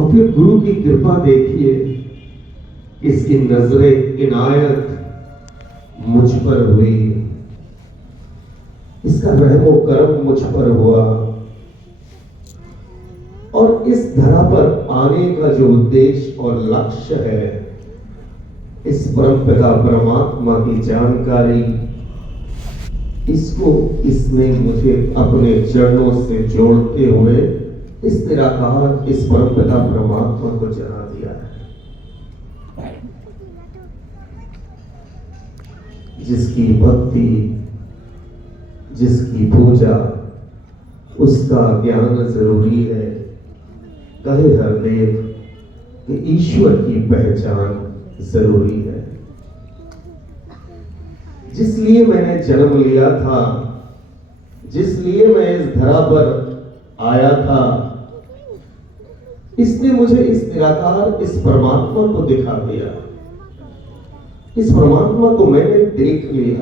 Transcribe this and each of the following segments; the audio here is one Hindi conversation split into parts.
और फिर गुरु की कृपा देखिए, इसकी नजरे इनायत मुझ पर हुई, इसका रहमो करम मुझ पर हुआ। और इस धरा पर आने का जो उद्देश्य और लक्ष्य है, इस परमपिता परमात्मा की जानकारी, इसको इसने मुझे अपने चरणों से जोड़ते हुए इस निराकार इस परमपिता परमात्मा को जना दिया है। जिसकी भक्ति, जिसकी पूजा, उसका ज्ञान जरूरी है। कहे हरदेव कि ईश्वर की पहचान जरूरी है। जिसलिए मैंने जन्म लिया था, जिसलिए मैं इस धरा पर आया था, इसने मुझे इस निराकार इस परमात्मा को दिखा दिया। इस परमात्मा को मैंने देख लिया।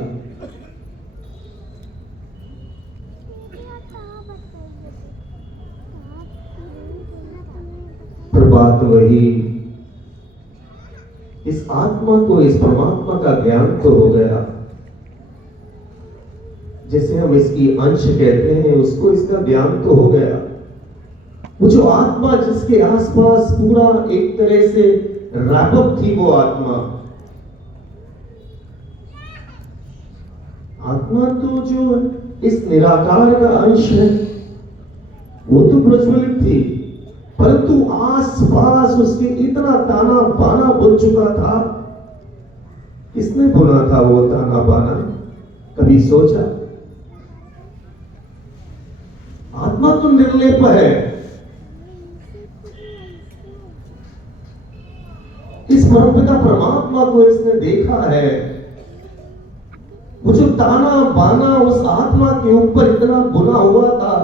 पर बात वही, इस आत्मा को, इस परमात्मा का ज्ञान तो हो गया, जैसे हम इसकी अंश कहते हैं, उसको इसका ज्ञान तो हो गया। वो जो आत्मा जिसके आसपास पूरा एक तरह से रैपअप थी, वो आत्मा तो जो इस निराकार का अंश है, वो तो प्रज्वलित थी, परंतु आसपास उसके इतना ताना बाना बुन चुका था। किसने बुना था वो ताना बाना? कभी सोचा? आत्मा तो निर्लेप है। इस परमपिता परमात्मा को इसने देखा है। वो जो ताना बाना उस आत्मा के ऊपर इतना बुना हुआ था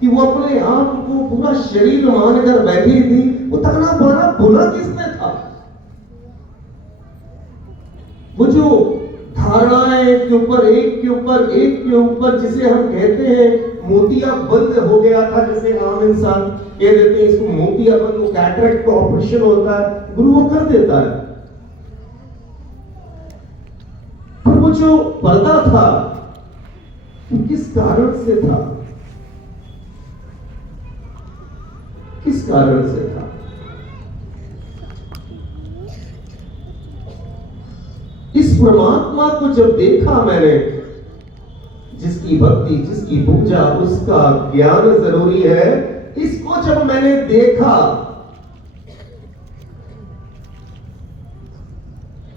कि वो अपने आप को पूरा शरीर मानकर बैठी थी। वो ताना बाना बुना किसने था? वो जो धारणाएं के ऊपर एक के ऊपर एक के ऊपर, जिसे हम कहते हैं मोतिया बंद हो गया था, जैसे आम इंसान कह देते हैं इसको मोतिया बंद, वो कैटरेक्ट का ऑपरेशन होता है, गुरु वो कर देता है। पर वो जो पर्दा था, वो किस कारण से था? किस कारण से था? इस परमात्मा को जब देखा मैंने, जिसकी भक्ति, जिसकी पूजा, उसका ज्ञान जरूरी है, इसको जब मैंने देखा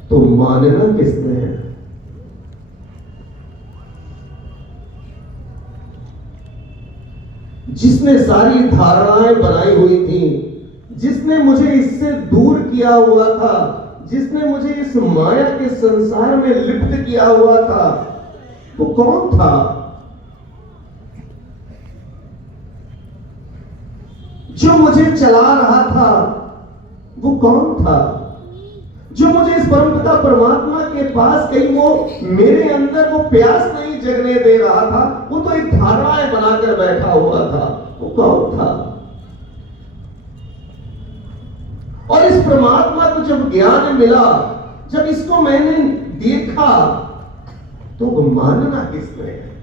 तो मानना किसने है? जिसने सारी धारणाएं बनाई हुई थी, जिसने मुझे इससे दूर किया हुआ था, जिसने मुझे इस माया के संसार में लिप्त किया हुआ था, वो कौन था? जो मुझे चला रहा था, वो कौन था? जो मुझे इस परमपिता परमात्मा के पास, कहीं वो मेरे अंदर वो प्यास नहीं जगने दे रहा था, वो तो एक धारणाएं बनाकर बैठा हुआ था, वो कौन था? और इस परमात्मा को जब ज्ञान मिला, जब इसको मैंने देखा, तो वो मानना किसने है?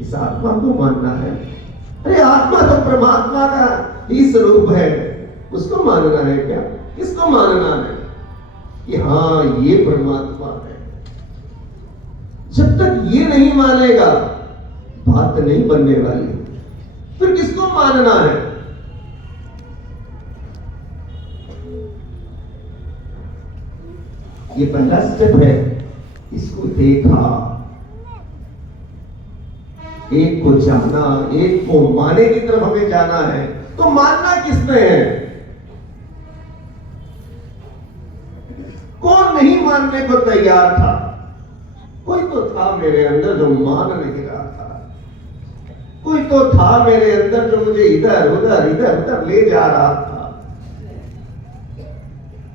इस आत्मा को मानना है। अरे आत्मा तो परमात्मा का ही स्वरूप है, उसको मानना है क्या? किसको मानना है कि हाँ ये परमात्मा है? जब तक ये नहीं मानेगा, बात नहीं बनने वाली। फिर किसको मानना है? ये पहला स्टेप है। इसको देखा, एक को जाना, एक को माने की तरफ हमें जाना है। तो मानना किसने है? कौन नहीं मानने को तैयार था? कोई तो था मेरे अंदर जो मान नहीं रहा था। कोई तो था मेरे अंदर जो मुझे इधर उधर इधर उधर ले जा रहा था।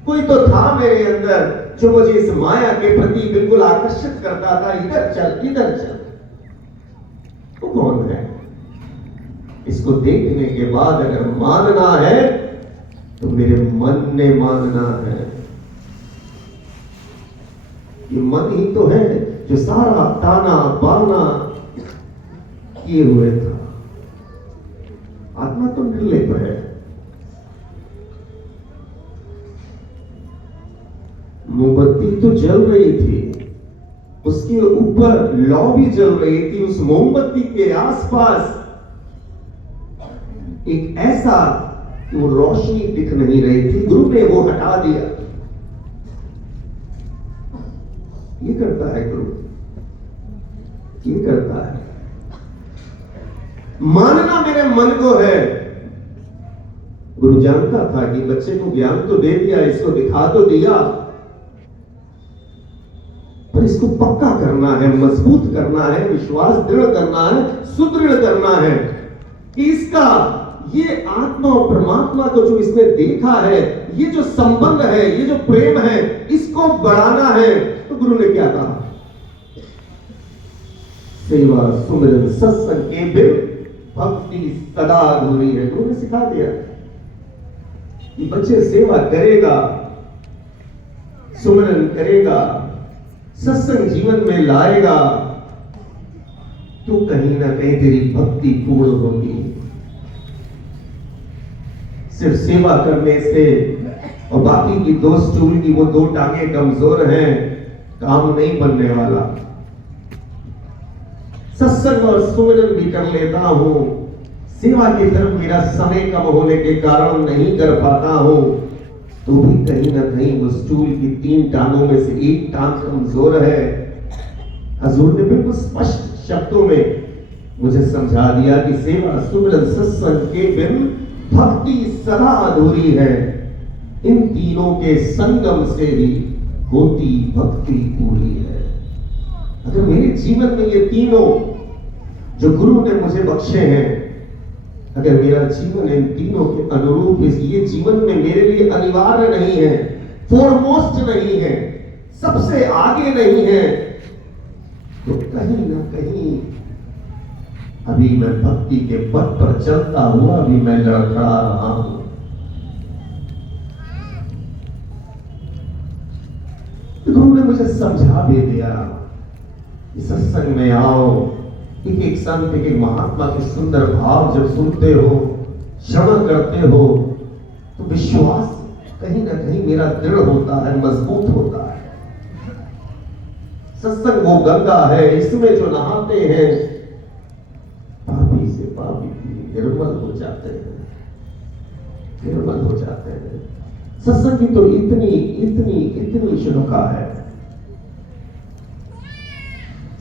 कोई तो था मेरे अंदर जो मुझे इस माया के प्रति बिल्कुल आकर्षित करता था, इधर चल इधर चल। वो कौन है? इसको देखने के बाद अगर मानना है तो मेरे मन ने मानना है। ये मन ही तो है जो सारा ताना बाना किए हुए था। आत्मा तो निर्लेप है। मोमबत्ती तो जल रही थी, उसके ऊपर लौ भी जल रही थी। उस मोमबत्ती के आसपास एक ऐसा कि वो रोशनी दिख नहीं रही थी। गुरु ने वो हटा दिया। ये करता है गुरु, ये करता है। मानना मेरे मन को है। गुरु जानता था कि बच्चे को ज्ञान तो दे दिया, इसको दिखा तो दिया, पर इसको पक्का करना है, मजबूत करना है, विश्वास दृढ़ करना है, सुदृढ़ करना है कि इसका ये आत्मा और परमात्मा को जो इसने देखा है, ये जो संबंध है, ये जो प्रेम है, इसको बढ़ाना है। तो गुरु ने क्या कहा? सेवा सुमिरन सत्संग के बिन भक्ति सदा अधूरी है। गुरु ने सिखा दिया कि बच्चे सेवा करेगा, सुमिरन करेगा, सत्संग जीवन में लाएगा तो कहीं ना कहीं तेरी भक्ति पूर्ण होगी। सिर्फ सेवा करने से और बाकी की दो स्टूल की वो दो टांगे कमजोर हैं, काम नहीं बनने वाला। सत्संग और सुमिरन भी कर लेता हूं, सेवा की तरफ मेरा समय कम होने के कारण नहीं कर पाता हूं, तो भी कहीं ना कहीं वो स्टूल की तीन टांगों में से एक टांग कमजोर है। हजूर ने बिल्कुल स्पष्ट शब्दों में मुझे समझा दिया कि सेवा सुमिरन सत्संग के बिन भक्ति सदा अधूरी है। इन तीनों के संगम से ही होती भक्ति पूरी है। अगर मेरे जीवन में ये तीनों जो गुरु ने मुझे बख्शे हैं, अगर मेरा जीवन इन तीनों के अनुरूप ये जीवन में मेरे लिए अनिवार्य नहीं है, फोरमोस्ट नहीं है, सबसे आगे नहीं है, तो कहीं ना कहीं अभी मैं भक्ति के पथ पर चलता हुआ भी मैं लड़खड़ा रहा हूं। गुरु ने मुझे समझा भी दिया कि सत्संग में आओ, एक एक संत एक महात्मा के सुंदर भाव जब सुनते हो, श्रवण करते हो, तो विश्वास कहीं ना कहीं मेरा दृढ़ होता है, मजबूत होता है। सत्संग वो गंगा है, इसमें जो नहाते हैं पापी से पापी निर्मल हो जाते हैं, निर्मल हो जाते हैं। सत्संग की तो इतनी इतनी इतनी शुभका है।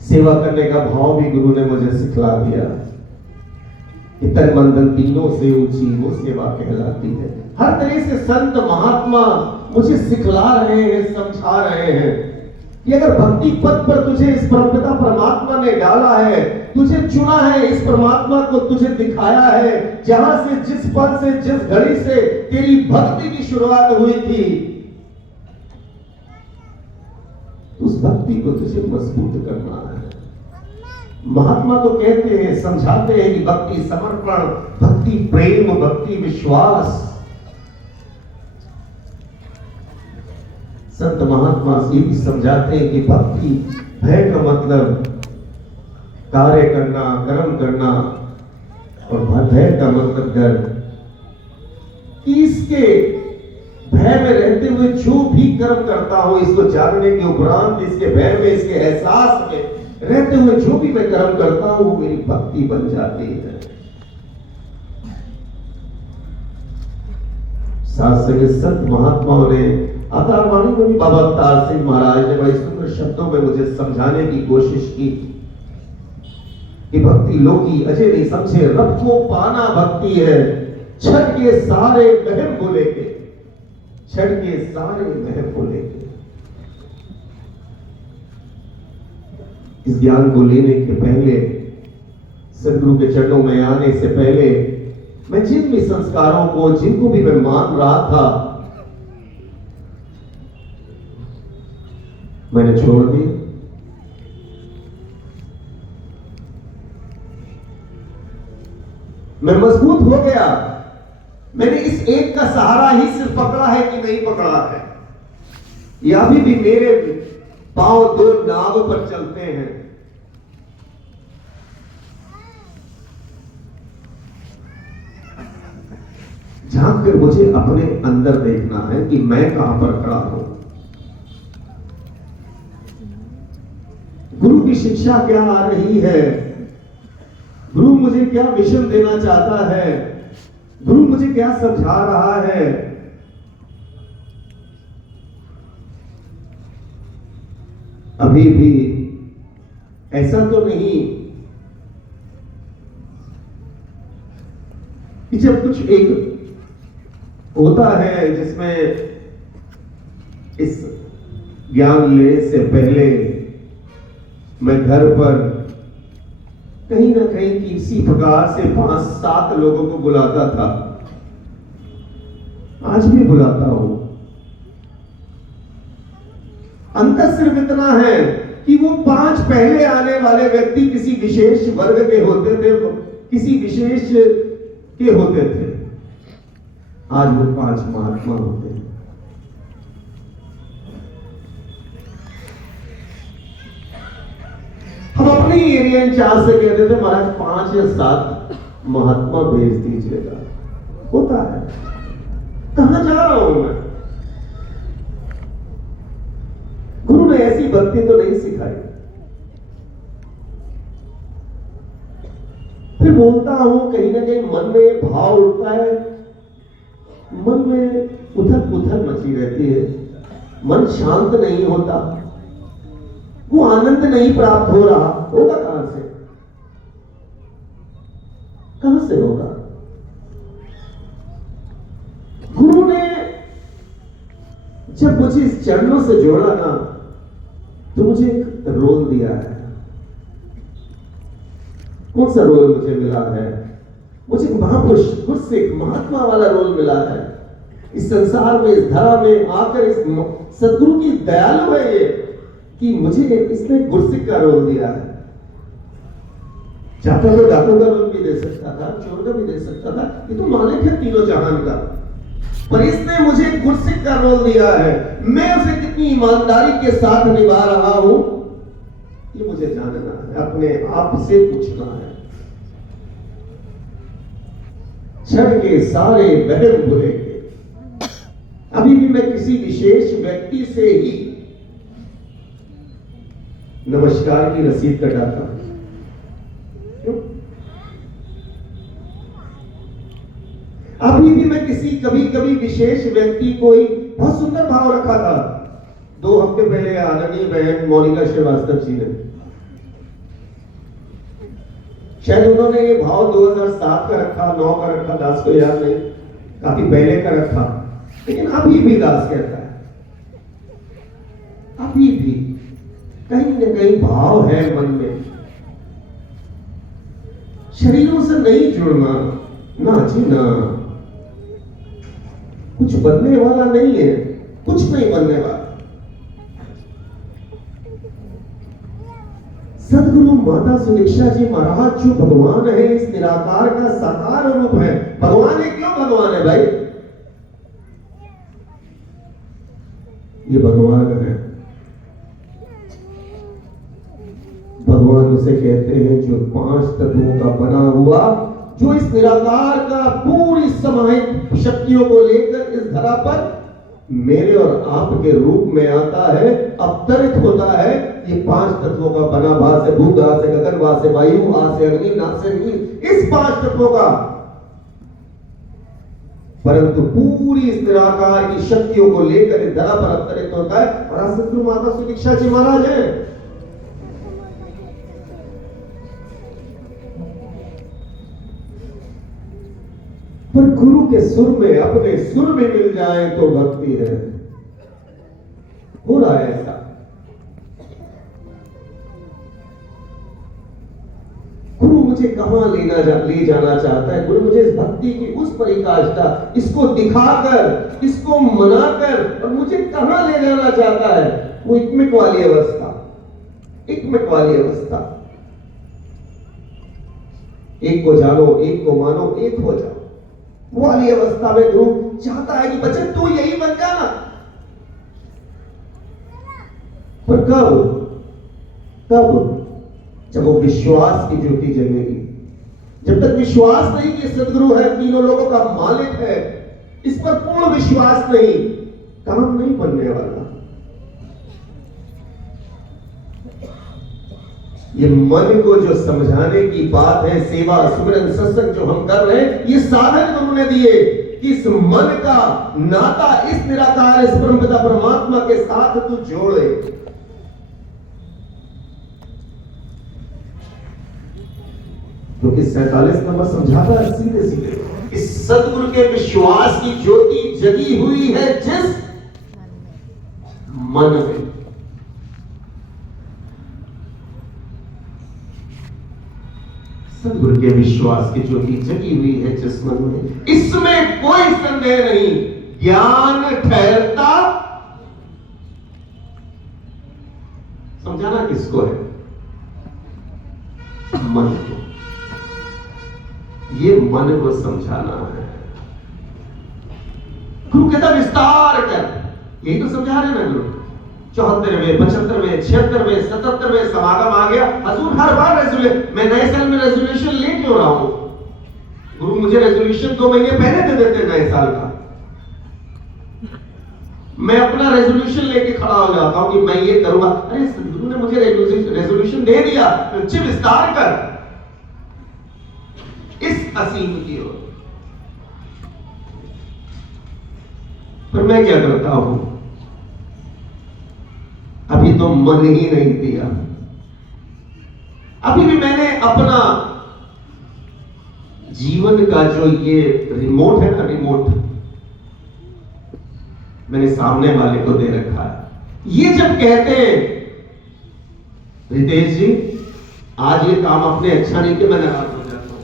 सेवा करने का भाव भी गुरु ने मुझे सिखला दिया कि तन मन धन तीनों से ऊंची वो सेवा कहलाती है। हर तरह से संत महात्मा मुझे सिखला रहे हैं, समझा रहे हैं कि अगर भक्ति पथ पर तुझे इस परमपिता परमात्मा ने डाला है, तुझे चुना है, इस परमात्मा को तुझे दिखाया है, जहां से जिस पल से जिस घड़ी से तेरी भक्ति की शुरुआत हुई थी, उस भक्ति को तुझे मजबूत करना है। महात्मा तो कहते हैं, समझाते हैं कि भक्ति समर्पण, भक्ति प्रेम, भक्ति विश्वास। संत महात्मा ये भी समझाते हैं कि भक्ति भय का मतलब कार्य करना, कर्म करना, और भय का मतलब डर। कि इसके भय में रहते हुए जो भी कर्म करता हूं, इसको जानने के उपरांत, इसके भय में, इसके एहसास में रहते हुए जो भी मैं कर्म करता हूं, मेरी भक्ति बन जाती है। संत महात्माओं ने, अवतारवाणी में भी बाबा अवतार सिंह महाराज ने बड़े सुंदर शब्दों में मुझे समझाने की कोशिश की कि भक्ति लोकी अजय नहीं समझे, रब को पाना भक्ति है। छठ के सारे वहम को लेके, छठ के सारे वहम को लेके, इस ज्ञान को लेने के पहले, सदगुरु के चरणों में आने से पहले, मैं जिन भी संस्कारों को, जिनको भी मैं मान रहा था, मैंने छोड़ दिया। मैं मजबूत हो गया, मैंने इस एक का सहारा ही सिर्फ पकड़ा है कि नहीं पकड़ा है, या अभी भी मेरे पांव दो नाव पर चलते हैं। झांक कर मुझे अपने अंदर देखना है कि मैं कहां पर खड़ा हूं। गुरु की शिक्षा क्या आ रही है, गुरु मुझे क्या विजन देना चाहता है, गुरु मुझे क्या समझा रहा है। अभी भी ऐसा तो नहीं कि जब कुछ एक होता है जिसमें इस ज्ञान लेने से पहले मैं घर पर कहीं ना कहीं किसी प्रकार से 5-7 लोगों को बुलाता था, आज भी बुलाता हूं। अंतर सिर्फ इतना है कि वो 5 पहले आने वाले व्यक्ति किसी विशेष वर्ग के होते थे, किसी विशेष के होते थे। आज वो 5 महात्मा होते हैं। हम अपने एरिया इंचार्ज से कहते थे महाराज 5 या 7 महात्मा भेज दीजिएगा। होता है, कहां जा रहा हूं मैं? गुरु ने ऐसी भक्ति तो नहीं सिखाई। फिर बोलता हूं, कहीं ना कहीं मन में भाव उठता है, मन में उथल पुथल मची रहती है, मन शांत नहीं होता, वो आनंद नहीं प्राप्त हो रहा। होगा कहां से? कहां से होगा? गुरु ने जब मुझे इस चरणों से जोड़ा ना, तो मुझे एक रोल दिया है। कौन सा रोल मुझे मिला है? मुझे महापुरुष, गुरसिख, महात्मा वाला रोल मिला है। इस संसार में, इस धरा में आकर इस सदगुरु की दयालु है ये कि मुझे इसने गुरसिख का रोल दिया है। चाहता तो डाकू का रोल भी दे सकता था, चोर का भी दे सकता था, ये तो मालिक है तीनों जहान का, पर इसने मुझे गुरसिख का रोल दिया है। मैं उसे कितनी ईमानदारी के साथ निभा रहा हूं, ये मुझे जानना है, अपने आप से पूछना है। क्षण के सारे वहम भूलेंगे। अभी भी मैं किसी विशेष व्यक्ति से ही नमस्कार की रसीद कटाता हूं। क्यों? अभी भी मैं कभी कभी विशेष व्यक्ति को ही बहुत सुंदर भाव रखा था। 2 हफ्ते पहले आदरणीय बहन मोनिका श्रीवास्तव जी ने, शायद उन्होंने ये भाव 2007 का रखा, 9 का रखा, दास को याद नहीं, काफी पहले का रखा, लेकिन अभी भी दास कहता है, अभी भी कहीं न कहीं भाव है मन में। शरीरों से नहीं जुड़ना, ना जी ना, कुछ बनने वाला नहीं है, कुछ नहीं बनने वाला। सदगुरु माता सुदीक्षा जी महाराज जो भगवान है, इस निराकार का साकार रूप है। भगवान है, क्यों भगवान है भाई? ये भगवान है। भगवान उसे कहते हैं जो 5 तत्वों का बना हुआ, जो इस निराकार का पूरी समाहित शक्तियों को लेकर इस धरा पर मेरे और आपके रूप में आता है, अवतरित होता है। ये 5 तत्वों का बना, भा से भूत, आ से गगन, वा से वायु, आ से अग्नि, ना से नील, इस 5 तत्वों का, परंतु पूरी इस निराकार की शक्तियों को लेकर इस धरा पर अवतरित होता है। और सदगुरु माता सुदीक्षा जी महाराज है। पर गुरु के सुर में, अपने सुर में मिल जाए तो भक्ति है। हो रहा है ऐसा। गुरु मुझे कहां ले जाना चाहता है? गुरु मुझे इस भक्ति की उस परिकाष्ठा, इसको दिखाकर, इसको मनाकर, और मुझे कहां ले जाना चाहता है? वो इक्मिक वाली अवस्था, इक्मिक वाली अवस्था। एक को जानो, एक को मानो, एक हो जाओ। वो वाली अवस्था में गुरु चाहता है कि बच्चे तू यही बन जाना। पर कब? जब वो विश्वास की ज्योति जलेगी। जब तक विश्वास नहीं कि सदगुरु है, तीनों लोगों का मालिक है, इस पर पूर्ण विश्वास नहीं, काम नहीं बनने वाला। ये मन को जो समझाने की बात है, सेवा सुमिरन सत्संग जो हम कर रहे हैं, ये साधन उन्होंने दिए कि इस मन का नाता इस निराकार इस परमपिता परमात्मा के साथ तू जोड़े। क्योंकि 47 नंबर समझाता है सीधे सीधे, इस सदगुरु के विश्वास की ज्योति जगी हुई है जिस मन में। सदगुरु के विश्वास की ज्योति जगी हुई है जिस मन में, इसमें कोई संदेह नहीं। ज्ञान ठहरता, समझाना किसको है? मन को। ये मन को समझाना है। गुरु कहता विस्तार कर, यही तो समझा रहे ना गुरु। 74वें 75वें 76वें 77वें समागम आ गया। हजूर हर बार मैं नए साल में रेजोल्यूशन ले क्यों रहा हूं? गुरु मुझे रेजोल्यूशन 2 महीने पहले दे देते नए साल का। मैं अपना रेजोल्यूशन लेके खड़ा हो जाता हूं कि मैं ये करूंगा। अरे गुरु ने मुझे रेजोल्यूशन दे दिया, तो विस्तार कर इस असीम की ओर। पर मैं क्या करता हूं? अभी तो मन ही नहीं दिया। अभी भी मैंने अपना जीवन का जो ये रिमोट है ना, रिमोट मैंने सामने वाले को दे रखा है। ये जब कहते हैं रितेश जी आज ये काम आपने अच्छा नहीं किया, मैं नाराज हो जाता हूं।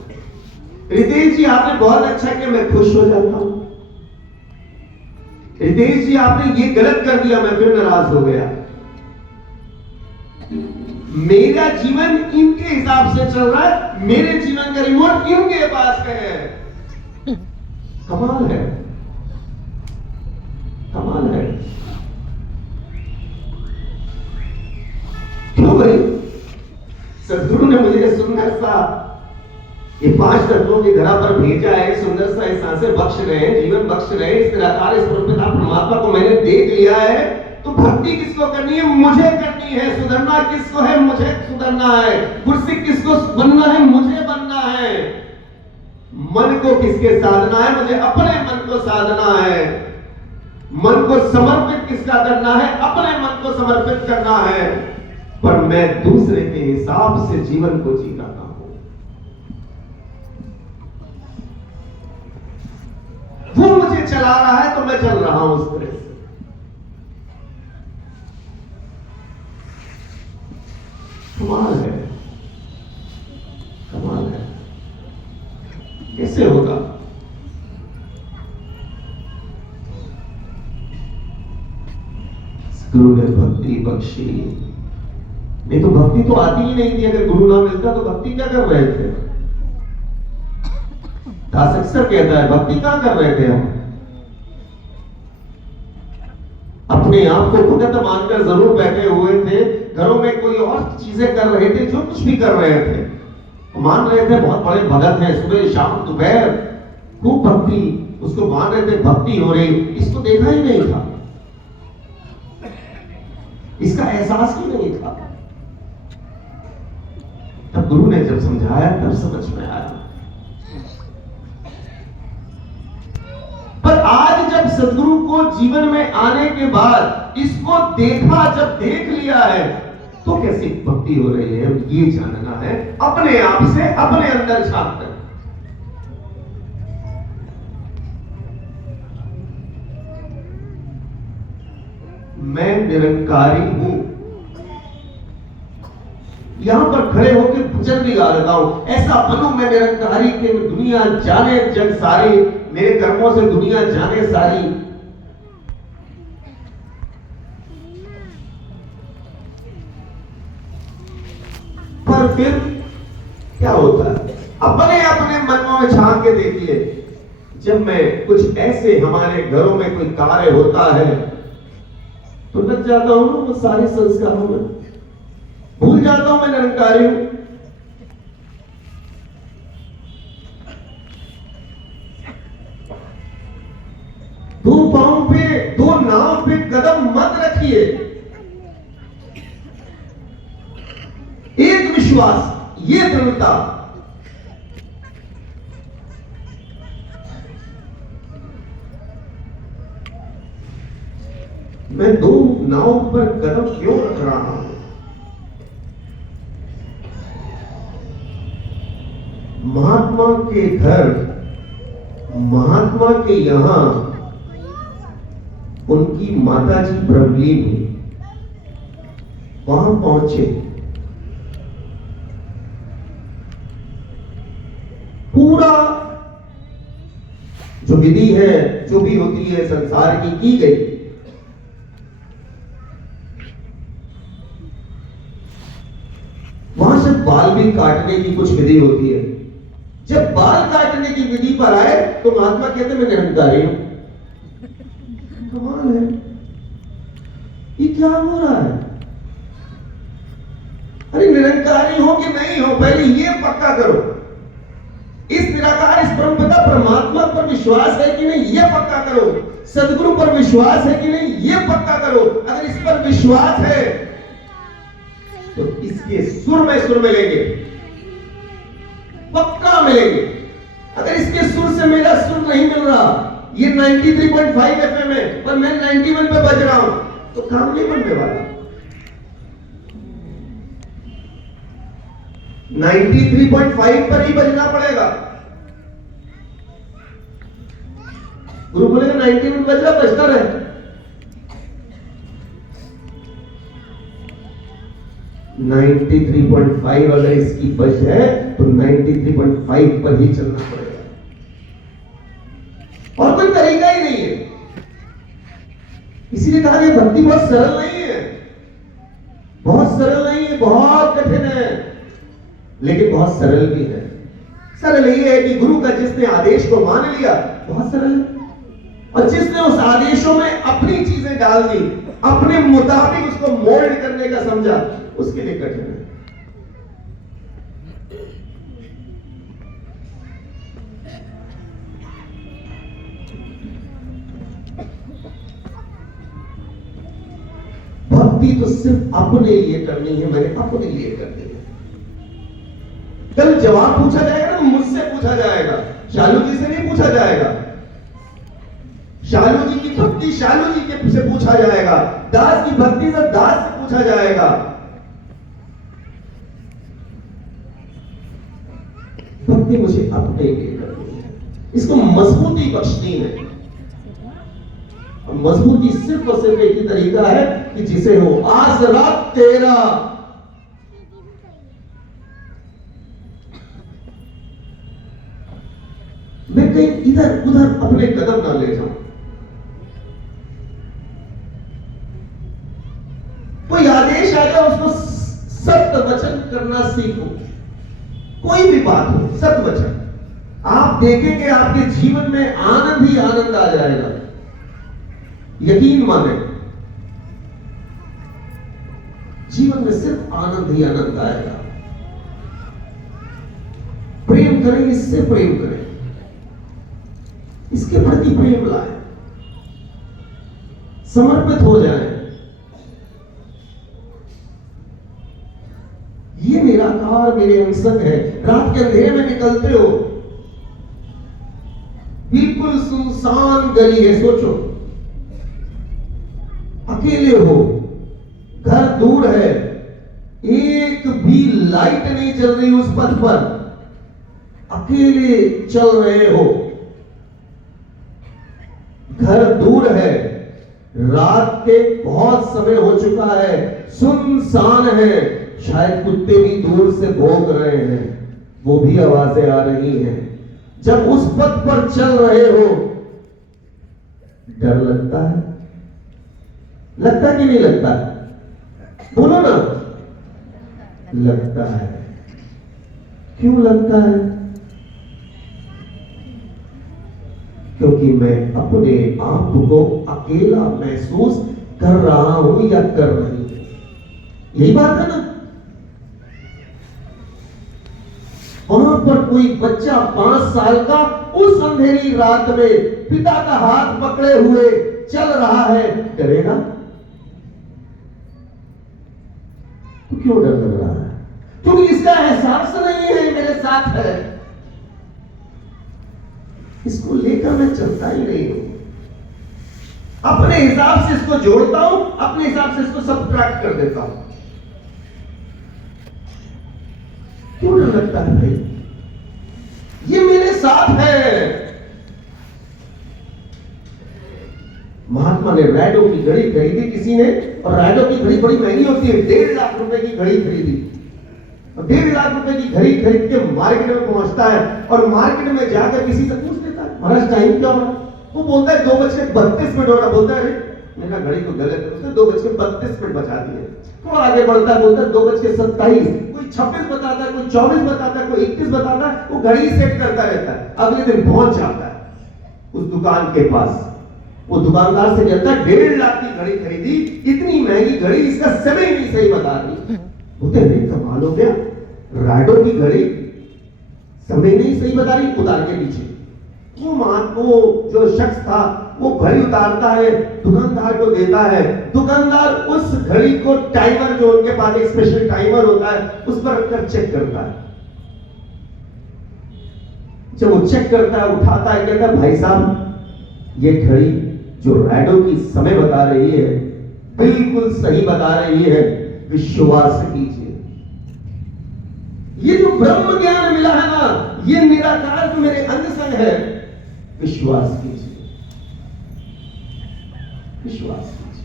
रितेश जी आपने बहुत अच्छा किया, मैं खुश हो जाता हूं। रितेश जी आपने ये गलत कर दिया, मैं फिर नाराज हो गया। मेरा जीवन इनके हिसाब से चल रहा है, मेरे जीवन का रिमोट इनके पास है। कमाल है, कमाल है। क्यों भाई? सदगुरु ने मुझे सुंदर सा ये 5 तत्वों की धरा पर भेजा है, सुंदर सा ये सांसें बख्श रहे हैं, जीवन बख्श रहे हैं। इस निराकार इस परमपिता परमात्मा को मैंने देख लिया है, तो भक्ति किसको करनी है? मुझे करनी है। सुधरना किसको है? मुझे सुधरना है। गुरसिक किसको बनना है? मुझे बनना है। मन को किसके साधना है? मुझे अपने मन को साधना है। मन को समर्पित किसका करना है? अपने मन को समर्पित करना है। पर मैं दूसरे के हिसाब से जीवन को जी रहा हूं। वो मुझे चला रहा है तो मैं चल रहा हूं उस तरह से। कमाल है, कमाल है। कैसे होगा? गुरु ने भक्ति बख्शी, नहीं तो भक्ति तो आती ही नहीं थी। अगर गुरु ना मिलता तो भक्ति क्या कर रहे थे? दास अक्सर कहता है भक्ति कहां कर रहे थे हम? अपने आप को भगत मानकर जरूर बैठे हुए थे, घरों में कोई और चीजें कर रहे थे, जो कुछ भी कर रहे थे, मान रहे थे बहुत बड़े भगत हैं, सुबह शाम दोपहर खूब भक्ति, उसको मान रहे थे भक्ति हो रही। इसको देखा ही नहीं था, इसका एहसास ही नहीं था। तब गुरु ने जब समझाया तब समझ में आया। पर आज जब सदगुरु को जीवन में आने के बाद इसको देखा, जब देख लिया है, तो कैसी भक्ति हो रही है ये जानना है। अपने आप से अपने अंदर झांक कर मैं निरंकारी हूं। यहां पर खड़े होकर भजन भी गा लेता हूं, ऐसा बनूं मैं निरंकारी के दुनिया जाने जग सारी, मेरे कर्मों से दुनिया जाने सारी। पर फिर क्या होता है? अपने अपने मनों में झांक के देखिए, जब मैं कुछ ऐसे हमारे घरों में कोई कार्य होता है तो लग जाता हूं वो सारे संस्कारों में, भूल जाता हूं मैं निरंकारी हूं। दो पांव पे, दो नाव पे कदम मत रखिए। एक विश्वास, ये दृढ़ता। मैं दो नाव पर कदम क्यों रख रहा हूं? महात्मा के घर, महात्मा के यहां उनकी माताजी ब्रह्मलीन हुई, वहां पहुंचे, पूरा जो विधि है, जो भी होती है संसार की गई। वहां से बाल भी काटने की कुछ विधि होती है। जब बाल काटने की विधि पर आए तो महात्मा कहते मैं निरंकारी हूं। कमाल है, ये क्या हो रहा है? अरे निरंकारी हो कि नहीं हो, पहले ये पक्का करो। इस निराकार, इस परमपिता परमात्मा पर विश्वास है कि नहीं, ये पक्का करो। सदगुरु पर विश्वास है कि नहीं, ये पक्का करो। अगर इस पर विश्वास है तो इसके सुर मिलेंगे, पक्का मिलेंगे। अगर इसके सुर से मेरा सुर नहीं मिल रहा, ये 93.5 FM है पर मैं 91 पे बज रहा हूं, तो काम नहीं बनने वाला। 93.5 पर ही बजना पड़ेगा। गुरु बोलेगा 91 बज रहा, बजता रहे। 93.5 अगर इसकी बज है तो 93.5 पर ही चलना पड़ेगा, और कोई तरीका ही नहीं है। इसीलिए कहा कि भक्ति बहुत सरल नहीं है, बहुत सरल नहीं है, बहुत कठिन है, लेकिन बहुत सरल भी है। सरल ये है कि गुरु का जिसने आदेश को मान लिया, बहुत सरल है, और जिसने उस आदेशों में अपनी चीजें डाल दी, अपने मुताबिक उसको मोल्ड करने का समझा, उसके लिए कठिन है। भक्ति तो सिर्फ अपने लिए करनी है, मैंने अपने लिए करनी है। कल जवाब पूछा जाएगा ना, तो मुझसे पूछा जाएगा, शालू जी से नहीं पूछा जाएगा। शालू जी की भक्ति शालू जी के से पूछा जाएगा, दास की भक्ति से दास से पूछा जाएगा। भक्ति मुझे अपने लिए करनी है, इसको मजबूती बख्शनी है। और मजबूती सिर्फ और सिर्फ एक ही तरीका है कि जिसे हो आसरा तेरा। मैं कहीं इधर उधर अपने कदम ना ले जाऊं। कोई आदेश आएगा, उसको सत्य वचन करना सीखो। कोई भी बात हो, सत्य वचन। आप देखेंगे आपके जीवन में आनंद ही आनंद आ जाएगा, यकीन माने। जीवन में सिर्फ आनंद ही आनंद आएगा। प्रेम करें, इससे प्रेम करें, इसके प्रति प्रेम लाए, समर्पित हो जाए। ये निराकार मेरे अंशक है। रात के अंधेरे में निकलते हो, बिल्कुल सुनसान गली है, सोचो अकेले हो, घर दूर है, एक भी लाइट नहीं चल रही उस पथ पर, अकेले चल रहे हो, घर दूर है, रात के बहुत समय हो चुका है, सुनसान है, शायद कुत्ते भी दूर से भौंक रहे हैं, वो भी आवाजें आ रही हैं। जब उस पथ पर चल रहे हो, डर लगता है? लगता कि नहीं लगता? बोलो ना। लगता है। क्यों लगता है? क्योंकि मैं अपने आप को अकेला महसूस कर रहा हूं या कर रही हूं। यही बात है ना। वहां पर कोई बच्चा 5 साल का उस अंधेरी रात में पिता का हाथ पकड़े हुए चल रहा है, डरेगा? तो क्यों डर लग रहा है? क्योंकि इसका एहसास नहीं है मेरे साथ है, इसको लेकर मैं चलता ही नहीं हूं। अपने हिसाब से इसको जोड़ता हूं, अपने हिसाब से इसको सबट्रैक्ट कर देता हूं। क्यों डर लगता है भाई? ये मेरे साथ है। महात्मा ने रैडो की घड़ी खरीदी किसी ने, और रैडो की घड़ी बड़ी महंगी होती है, 1.5 लाख रुपए की घड़ी खरीदी। 1.5 लाख रुपए की घड़ी खरीद के मार्केट में पहुंचता है और मार्केट में जाकर किसी से पूछ लेता है, महाराज टाइम क्या हो रहा? वो बोलता है 2:32 हो रहा। बोलता है मेरा घड़ी तो गलत है, उसने 2:32 बचा दिए। तो आगे बढ़ता है, बोलता है 2:27, कोई 26 बताता है, कोई 24 बताता है, कोई 21 बताता है। वो घड़ी सेट करता रहता है। अगले दिन पहुंच जाता है उस दुकान के पास। वो दुकानदार से कहता है 1.5 लाख की घड़ी खरीदी, इतनी महंगी घड़ी, इसका समय नहीं सही बता रही। बोलते हैं कमाल हो गया, रैडो की घड़ी समय नहीं सही बता रही, उतार के पीछे। वो जो शख्स था वो घड़ी उतारता है, दुकानदार को देता है। दुकानदार उस घड़ी को टाइमर, जो उनके पास एक स्पेशल टाइमर होता है, उस पर रखकर चेक करता है। जब वो चेक करता है, उठाता है, कहता है भाई साहब ये घड़ी जो रैडो की समय बता रही है बिल्कुल सही बता रही है, विश्वास कीजिए। ये जो ब्रह्म ज्ञान मिला है ना, ये निराकार जो मेरे अंग संग है, विश्वास कीजिए, विश्वास कीजिए।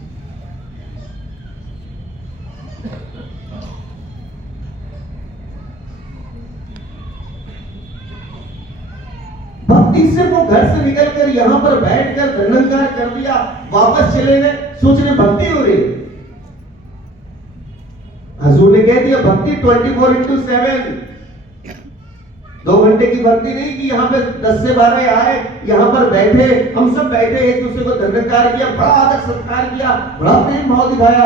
भक्ति से वो घर से निकलकर यहां पर बैठकर धनंकार कर दिया, वापस चले गए, सोचने भक्ति हो रही। हजूर ने कह दिया भक्ति 24/7, 2 घंटे की भक्ति नहीं कि यहाँ पे 10 से 12 आए, यहाँ पर बैठे, हम सब बैठे, एक दूसरे को धन्यकार किया, बड़ा आदर सत्कार किया, बड़ा प्रेम भाव दिखाया,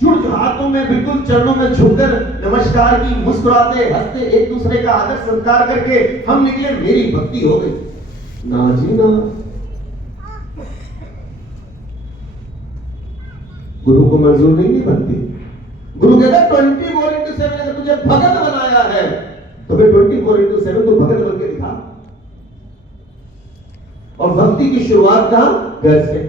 जुड़ हाथों में बिल्कुल चरणों में झुककर नमस्कार की, मुस्कुराते हंसते एक दूसरे का आदर सत्कार करके हम निकले, मेरी भक्ति हो गई। ना जी ना, गुरु को मंजूर नहीं भक्ति। गुरु कहता 24/7 अगर तुझे भगत बनाया है तो फिर 24/7 तो भगत बन के दिखा। और भक्ति की शुरुआत कहां? घर से।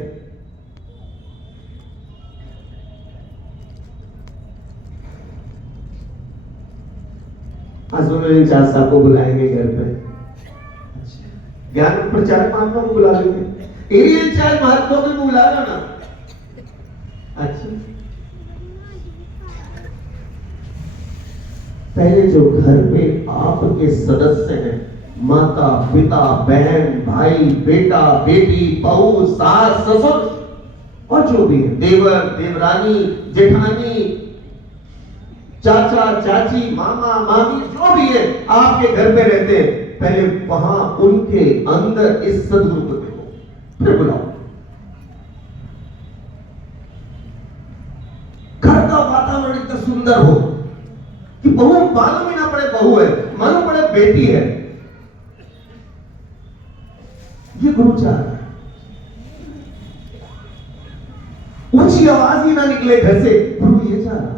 आज उन्होंने 4 साहब को बुलाएंगे घर पे, ज्ञान प्रचारक महात्मा को बुला लेंगे, एरियल चार्ज महात्मा को बुला लो ना। अच्छा, पहले जो घर पे आपके सदस्य हैं, माता पिता बहन भाई बेटा बेटी बहू सास ससुर और जो भी है, देवर देवरानी जेठानी चाचा चाची मामा मामी जो भी है आपके घर पे रहते हैं, पहले वहां उनके अंदर इस सदगुरु को देखो, फिर बुलाओ। घर का वातावरण इतना सुंदर हो कि बहू मालूम ही ना पड़े बहू है, मालूम पड़े बेटी है। ये गुरु चाह रहा है। ऊंची आवाज ही ना निकले घर से, गुरु ये चाह रहा है।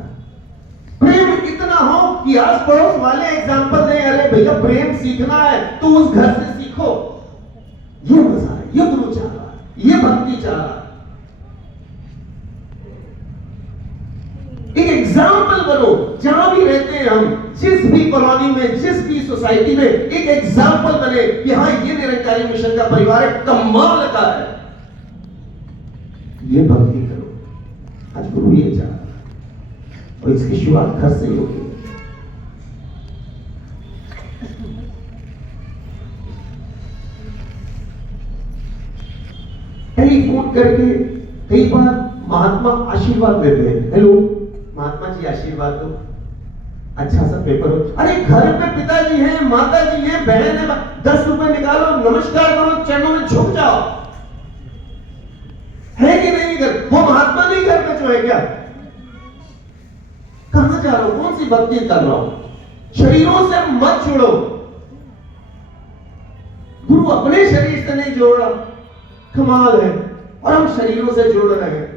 प्रेम इतना हो कि आस पड़ोस वाले एग्जाम्पल दें, अरे भैया प्रेम सीखना है तो उस घर से सीखो। ये मजा है, ये गुरु चाह रहा है, ये भक्ति चाह रहा है। एक एग्जाम्पल बनो, जहां भी रहते हैं हम, जिस भी कॉलोनी में, जिस भी सोसाइटी में, एक एग्जाम्पल बने कि हाँ ये निरंकारी मिशन का परिवार है, कमाल का है। ये भक्ति करो। आज गुरु ये चाह रहा है और इसकी शुरुआत घर से ही होगी। टेलीफोन करके कई बार महात्मा आशीर्वाद देते हैं, हेलो महात्मा जी आशीर्वाद दो। अच्छा सा पेपर हो। अरे घर पे पिताजी हैं, माताजी हैं, बहन है, 10 रुपए निकालो, नमस्कार करो, चरणों में झुक जाओ। है कि नहीं घर? वो महात्मा नहीं घर पे जो है क्या? कहां जा रहा हूं? कौन सी भक्ति कर रहा हूं? शरीरों से मत जुड़ो। गुरु अपने शरीर से नहीं जोड़ रहा, कमाल है, और हम शरीरों से जोड़ रहे हैं।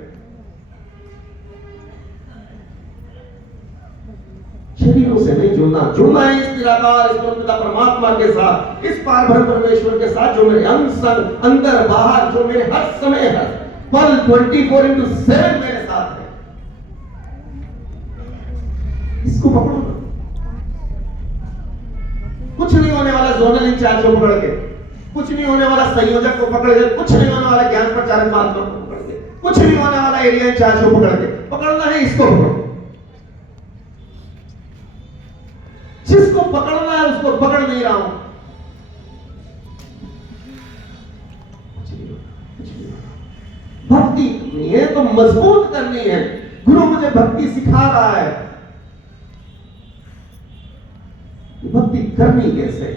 शरीरों से नहीं जुड़ना है इस निराकार, इस परमपिता परमात्मा के साथ, इस पार ब्रह्म परमेश्वर के साथ, जो मेरे अंग संग, अंदर बाहर, जो मेरे हर समय हर पल 24/7 मेरे साथ है। इसको पकड़ो ना। कुछ नहीं होने वाला जोनल इंचार्ज को पकड़ के, कुछ नहीं होने वाला संयोजक को पकड़ के, कुछ नहीं होने वाला ज्ञान प्रचारक महात्मा को पकड़ के, कुछ नहीं होने वाला एरिया इंचार्ज को पकड़ के। पकड़ना है इसको पकड़ो। जिसको पकड़ना है उसको पकड़ नहीं रहा हूं। भक्ति करनी है तो मजबूत करनी है। गुरु मुझे भक्ति सिखा रहा है। भक्ति करनी कैसे?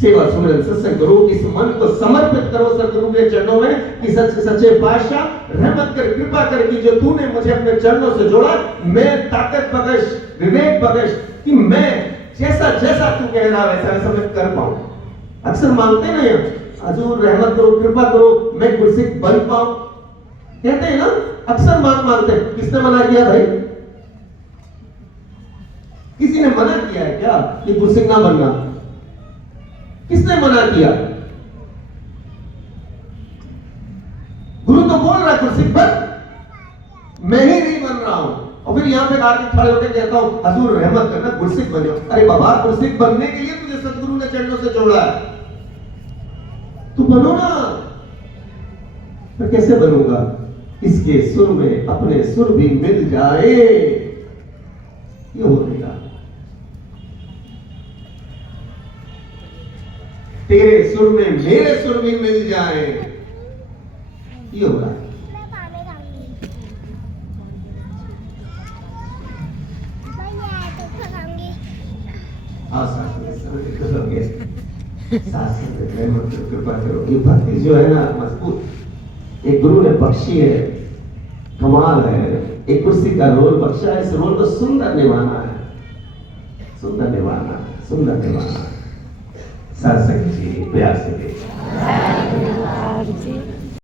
सेवा सुमिरन सत्संग करो, इस मन को समर्पित करो सदगुरु के चरणों में कि सच्चे पातशाह रहमत कर, कृपा कर कि जो तूने मुझे अपने चरणों से जोड़ा, मैं ताकत बख्श, विवेक बख्श कि मैं जैसा जैसा तू कह रहा वैसा वैसा मैं कर पाऊं। अक्सर मांगते ना यार, हजूर रहमत करो, कृपा करो, मैं गुरसिख बन पाऊं, कहते हैं ना, अक्सर मांगते हैं। किसने मना किया भाई? किसी ने मना किया है क्या कि गुरसिख ना बनना? किसने मना किया? गुरु तो बोल रहा है गुरसिख बन, मैं ही नहीं बन रहा हूं। और फिर यहां पे आके खड़े होकर कहता हूं हजूर रहमत करना, गुरसिख बन जाओ। अरे बाबा, गुरसिख बनने के लिए तुझे सदगुरु ने चरणों से जोड़ा है, तू बनो ना। मैं कैसे बनूंगा? इसके सुर में अपने सुर भी मिल जाए, ये हो गया। तेरे सुर में मेरे सुर भी मिल जाए, ये हो रहा है। कृपा करो। ये भक्ति जो है ना मजबूत, एक गुरु ने बख्शी है, कमाल है। एक कुर्सी का रोल बख्शा है, इस रोल को सुंदर निभाना है, सुंदर निभाना, सुंदर निभाना। सत्संग जी प्यार से